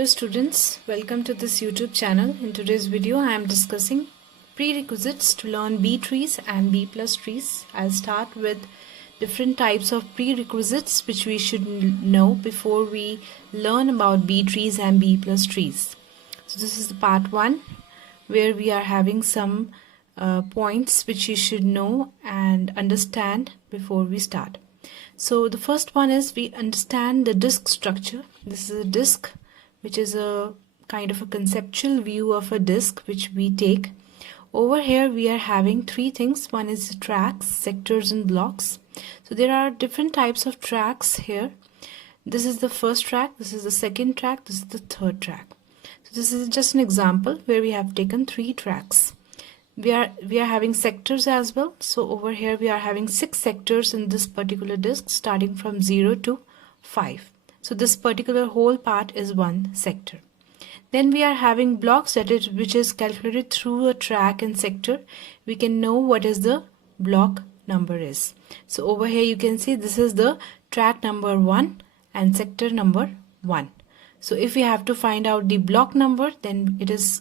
Hello students, welcome to this YouTube channel. In today's video I am discussing prerequisites to learn B trees and B plus trees. I'll start with different types of prerequisites which we should know before we learn about B trees and B plus trees. So this is the part 1 where we are having some points which you should know and understand before we start. So the first one is we understand the disk structure. This is a disk, which is a kind of a conceptual view of a disk which we take. Over here we are having three things. One is tracks, sectors and blocks. So there are different types of tracks here. This is the first track, this is the second track, this is the third track. So this is just an example where we have taken three tracks. We are having sectors as well. So over here we are having 6 sectors in this particular disk starting from 0 to 5. So this particular whole part is one sector. Then we are having blocks which is calculated through a track and sector. We can know what is the block number is. So over here you can see this is the track number 1 and sector number 1. So if we have to find out the block number, then it is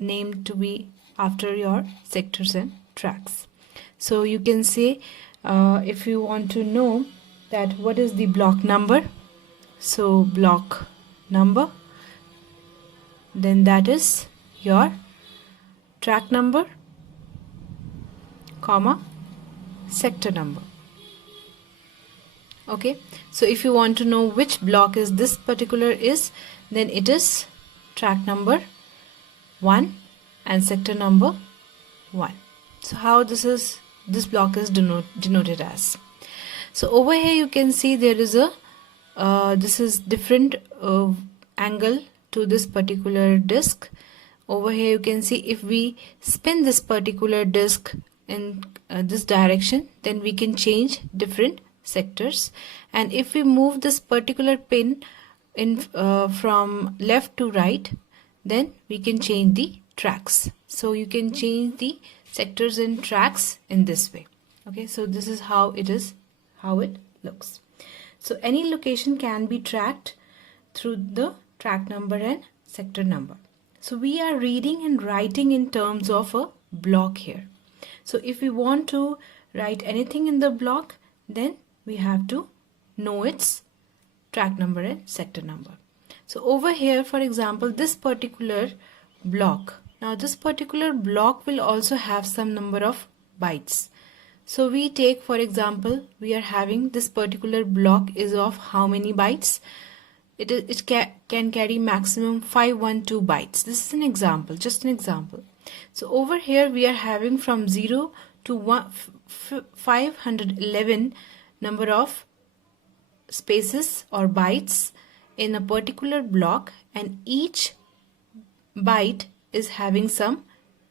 named to be after your sectors and tracks. So you can say if you want to know that what is the block number, so block number, then that is your track number, comma, sector number. Okay, so if you want to know which block is this particular is, then it is track number 1 and sector number 1. So how this block is denoted as. So over here you can see there is a this is different angle to this particular disk. Over here you can see if we spin this particular disk in this direction, then we can change different sectors, and if we move this particular pin in from left to right, then we can change the tracks. So you can change the sectors and tracks in this way. Okay, so this is how it looks. So any location can be tracked through the track number and sector number. So we are reading and writing in terms of a block here. So if we want to write anything in the block, then we have to know its track number and sector number. So over here, for example, this particular block. Now this particular block will also have some number of bytes. So we take, for example, we are having this particular block is of how many bytes? It can carry maximum 512 bytes. This is an example, just an example. So over here we are having from 0 to 511 number of spaces or bytes in a particular block, and each byte is having some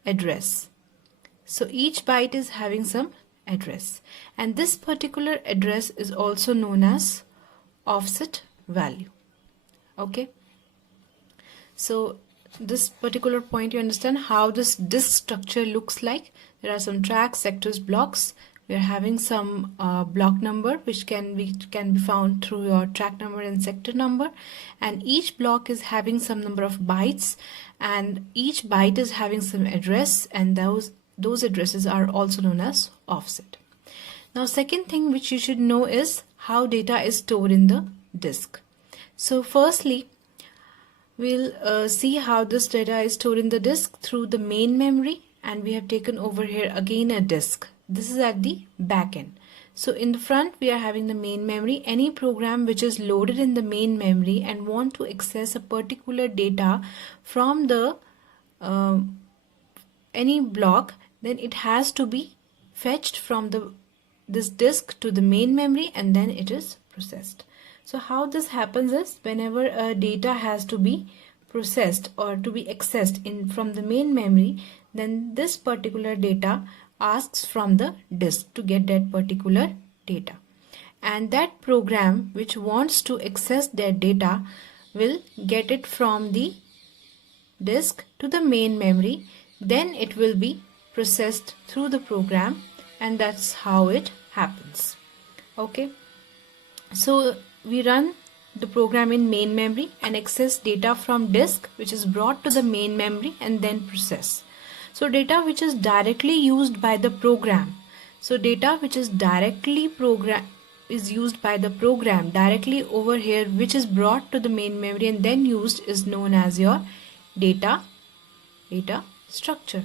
address. So each byte is having some address, and this particular address is also known as offset value. Okay, so this particular point you understand how this disk structure looks like. There are some tracks, sectors, blocks. We are having some block number which can be found through your track number and sector number, and each block is having some number of bytes, and each byte is having some address, and those addresses are also known as offset. Now second thing which you should know is how data is stored in the disk. So firstly we'll see how this data is stored in the disk through the main memory, and we have taken over here again a disk. This is at the back end. So in the front we are having the main memory. Any program which is loaded in the main memory and want to access a particular data from the any block, then it has to be fetched from this disk to the main memory, and then it is processed. So how this happens is whenever a data has to be processed or to be accessed from the main memory, then this particular data asks from the disk to get that particular data, and that program which wants to access that data will get it from the disk to the main memory. Then it will be processed through the program, and that's how it happens. Okay, so we run the program in main memory and access data from disk, which is brought to the main memory and then processed. So data which is directly used by the program. So data which is directly used by the program directly over here, which is brought to the main memory and then used, is known as your data structure.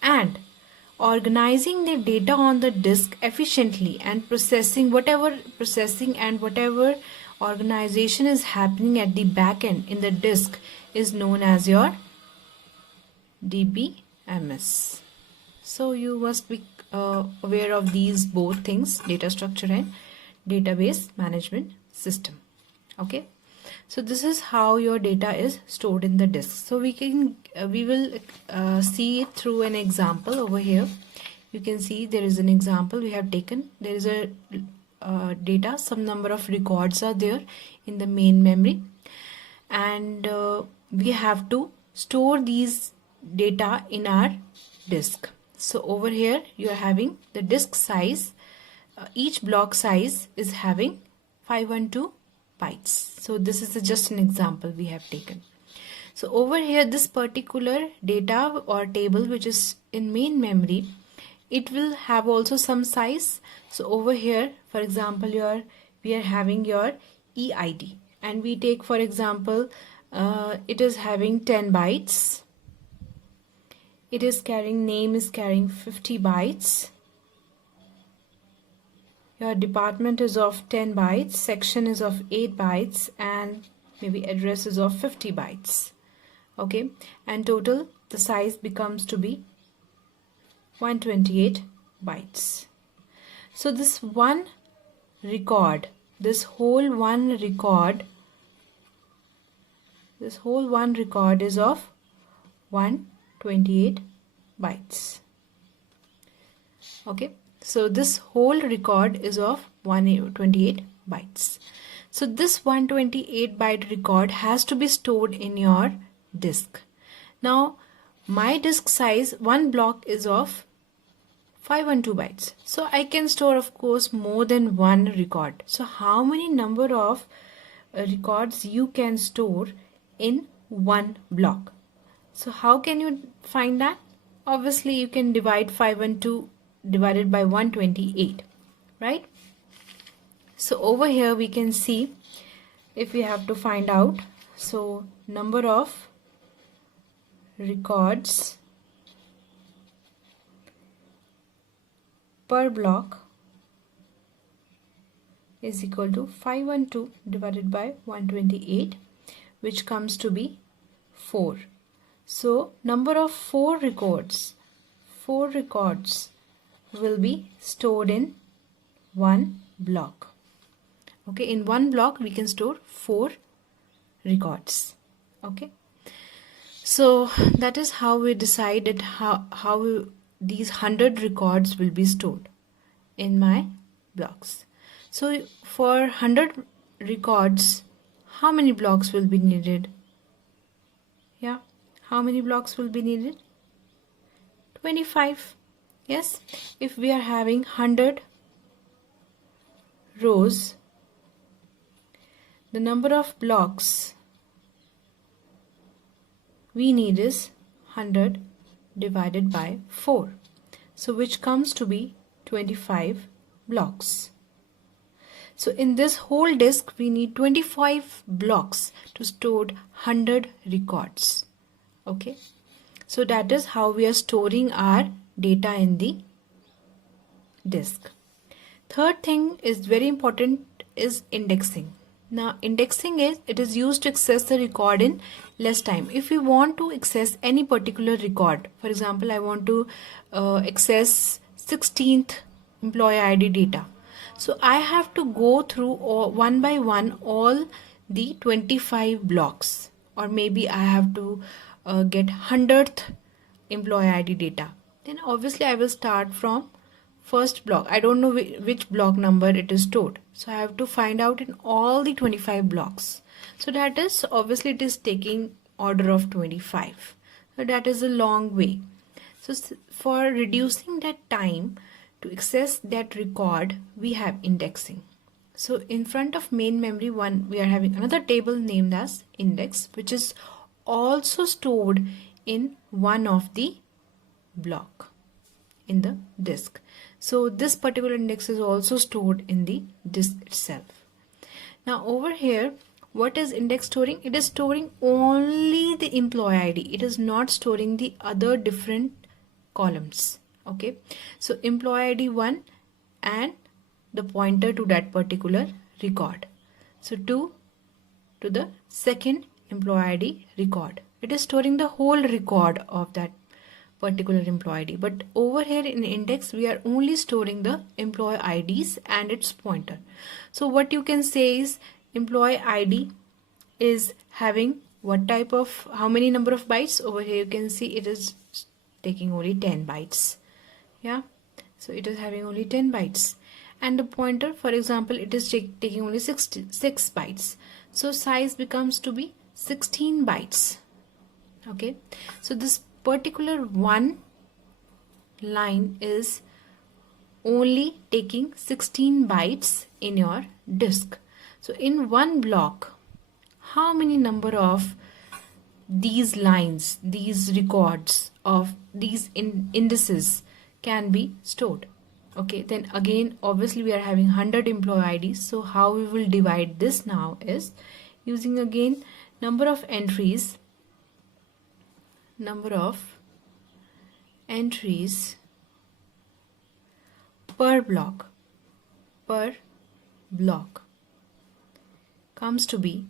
And organizing the data on the disk efficiently and processing whatever organization is happening at the back end in the disk is known as your dbms. So you must be aware of these both things, data structure and database management system. Okay, so this is how your data is stored in the disk. So we will see it through an example over here. You can see there is an example we have taken. There is a data, some number of records are there in the main memory, and we have to store these data in our disk. So over here you are having the disk size, each block size is having 512 bytes. So this is just an example we have taken. So over here, this particular data or table which is in main memory, it will have also some size. So over here, for example, we are having your EID, and we take, for example, it is having 10 bytes. It is carrying, name is carrying 50 bytes. Your department is of 10 bytes, section is of 8 bytes, and maybe address is of 50 bytes. Okay, and total the size becomes to be 128 bytes. So this one record, this whole one record is of 128 bytes. Okay, so this whole record is of 128 bytes. So this 128 byte record has to be stored in your disk. Now my disk size, one block is of 512 bytes. So I can store, of course, more than one record. So how many number of records you can store in one block? So how can you find that? Obviously you can divide 512 divided by 128, right? So over here we can see, if we have to find out, so number of records per block is equal to 512 divided by 128, which comes to be 4. So number of 4 records will be stored in one block. Okay, in one block we can store 4 records. Okay, so that is how we decided how these 100 records will be stored in my blocks. So for 100 records, how many blocks will be needed? Yeah, how many blocks will be needed? 25. Yes, if we are having 100 rows, the number of blocks we need is 100 divided by 4. So which comes to be 25 blocks. So in this whole disk we need 25 blocks to store 100 records. Okay, so that is how we are storing our data in the disk. Third thing is very important, is indexing. Now indexing is used to access the record in less time. If we want to access any particular record, for example, I want to access 16th employee ID data. So I have to go through one by one all the 25 blocks, or maybe I have to get 100th employee ID data. Then obviously I will start from first block. I don't know which block number it is stored, so I have to find out in all the 25 blocks. So that is, obviously it is taking order of 25. So that is a long way. So for reducing that time to access that record, we have indexing. So in front of main memory 1, we are having another table named as index, which is also stored in one of the block in the disk. So this particular index is also stored in the disk itself. Now over here, what is index storing? It is storing only the employee ID. It is not storing the other different columns. Okay, so employee ID 1 and the pointer to that particular record. So to the second employee ID record. It is storing the whole record of that particular employee ID. But over here in index, we are only storing the employee IDs and its pointer. So what you can say is employee ID is having what type of, how many number of bytes? Over here you can see it is taking only 10 bytes. Yeah, so it is having only 10 bytes. And the pointer, for example, it is taking only 6 bytes. So size becomes to be 16 bytes. Okay, so this particular one line is only taking 16 bytes in your disk. So in one block, how many number of these lines, these records of these indices can be stored? Okay, then again, obviously we are having 100 employee IDs. So how we will divide this now is using again number of entries per block comes to be,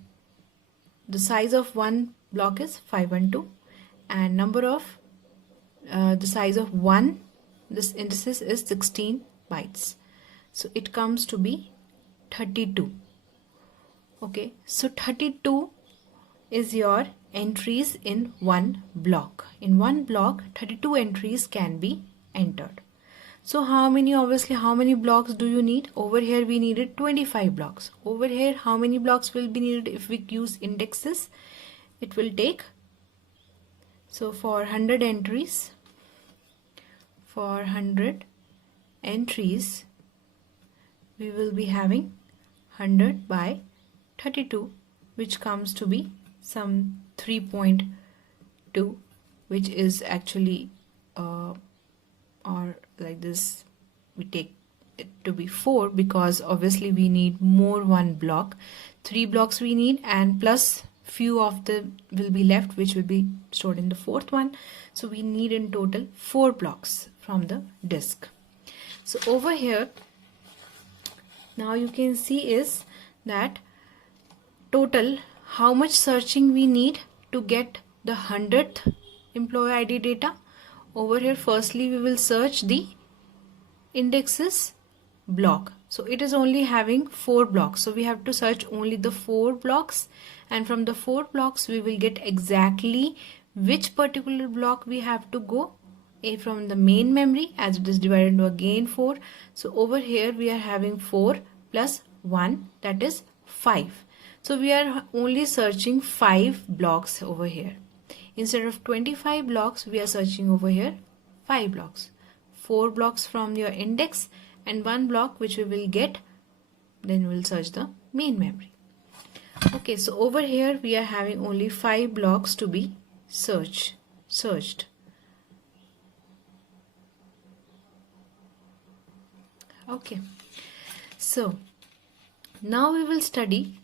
the size of one block is 512 and number of the size of one, this indices is 16 bytes. So it comes to be 32. Okay, so 32 is your entries in one block. In one block, 32 entries can be entered. So how many, obviously, how many blocks do you need? Over here we needed 25 blocks. Over here, how many blocks will be needed if we use indexes? It will take, so for 100 entries, we will be having 100 by 32, which comes to be some 3.2, which is actually or like this, we take it to be 4 because obviously we need more one block. 3 blocks we need, and plus few of the will be left which will be stored in the fourth one. So we need in total 4 blocks from the disk. So over here now you can see is that total how much searching we need to get the 100th employee ID data. Over here, firstly we will search the indexes block. So it is only having 4 blocks. So we have to search only the 4 blocks, and from the 4 blocks we will get exactly which particular block we have to go from the main memory, as it is divided into again 4. So over here we are having 4 plus 1, that is 5. So we are only searching 5 blocks over here. Instead of 25 blocks, we are searching over here 5 blocks. 4 blocks from your index and 1 block which we will get, then we will search the main memory. Okay, so over here we are having only 5 blocks to be searched. Okay, so now we will study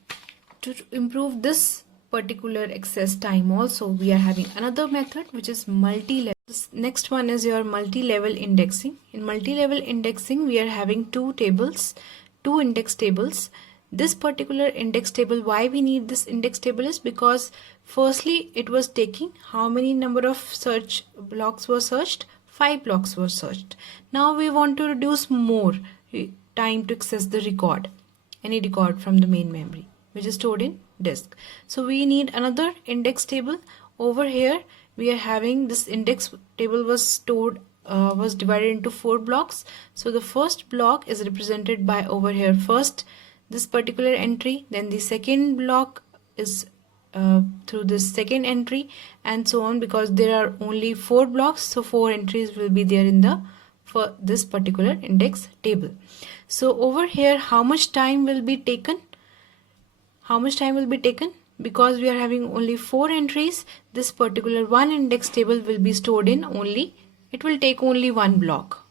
to improve this particular access time. Also we are having another method which is multi-level. Next one is your multi-level indexing. In multi-level indexing we are having two index tables. This particular index table, why we need this index table is because firstly it was taking how many number of search blocks were searched? 5 blocks were searched. Now we want to reduce more time to access the record, any record from the main memory which is stored in disk. So we need another index table. Over here we are having this index table was divided into 4 blocks. So the first block is represented by over here first this particular entry, then the second block is through this second entry, and so on, because there are only 4 blocks, so 4 entries will be there in the for this particular index table. So over here, how much time will be taken? Because we are having only 4 entries, this particular one index table will be stored in only, it will take only one block.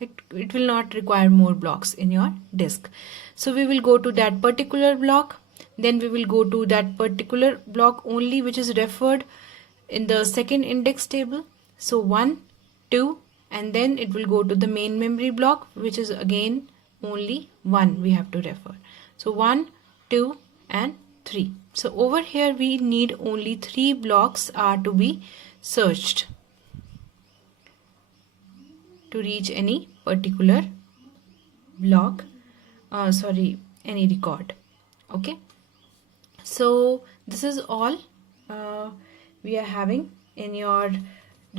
It will not require more blocks in your disk. So we will go to that particular block, then we will go to that particular block only which is referred in the second index table. So 1, 2, and then it will go to the main memory block which is again only 1 we have to refer. So 1, 2 and 3. So over here we need only 3 blocks are to be searched to reach any particular block, any record. Okay, so this is all we are having in your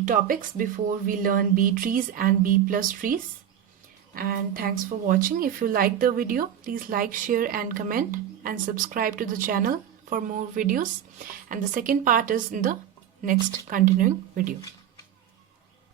topics before we learn B trees and B plus trees. And thanks for watching. If you like the video, please like, share and comment, and subscribe to the channel for more videos. And the second part is in the next continuing video.